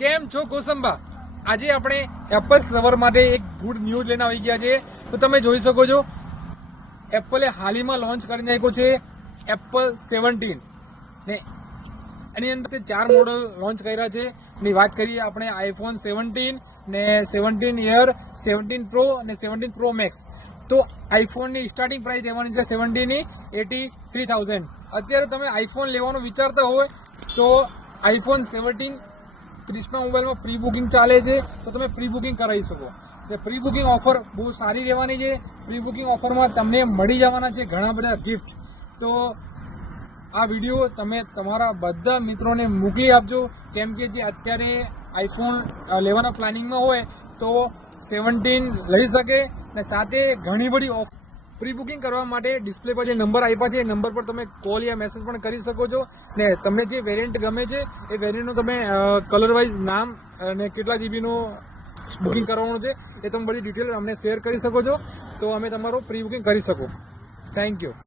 કેમ છો કોસંબા? આજે આપણે એપલ લવર માટે એક ગુડ ન્યૂઝ લઈને આવી ગયા છે. તો તમે જોઈ શકો છો એપલે હાલમાં લોન્ચ કરી નાખ્યો છે એપલ 17 ને એની અંદર 4 મોડલ લોન્ચ કર્યા છે. ની વાત કરીએ આપણે આઈફોન 17 ને 17 એર, 17 પ્રો અને 17 પ્રો મેક્સ. તો આઈફોનની સ્ટાર્ટિંગ પ્રાઇસ રહેવાની છે 17 ની 83,000. અત્યારે તમે આઈફોન લેવાનું વિચારતા હોય તો આઈફોન 17 30ના મોબાઈલમાં પ્રી બુકિંગ ચાલે છે, તો તમે પ્રી બુકિંગ કરાવી શકો. પ્રી બુકિંગ ઓફર બહુ સારી રહેવાની છે. પ્રી બુકિંગ ઓફરમાં તમને મળી જવાના છે ઘણા બધા ગિફ્ટ. તો આ વિડીયો તમે તમારા બધા મિત્રોને મોકલી આપજો, કેમ કે જે અત્યારે આઈફોન લેવાના પ્લાનિંગમાં હોય તો 17 લઈ શકે. અને સાથે ઘણી બધી ઓફર. પ્રી બુકિંગ કરવા માટે ડિસ્પ્લે પર જે નંબર આપ્યા છે એ નંબર પર તમે કોલ યા મેસેજ પણ કરી શકો છો. ને તમને જે વેરિયન્ટ ગમે છે એ વેરિયન્ટનું તમે કલર વાઇઝ નામ અને કેટલા જીબીનું બુકિંગ કરવાનું છે એ તમે બધી ડિટેલ અમને શેર કરી શકો છો, તો અમે તમારું પ્રી બુકિંગ કરી શકો. Thank you.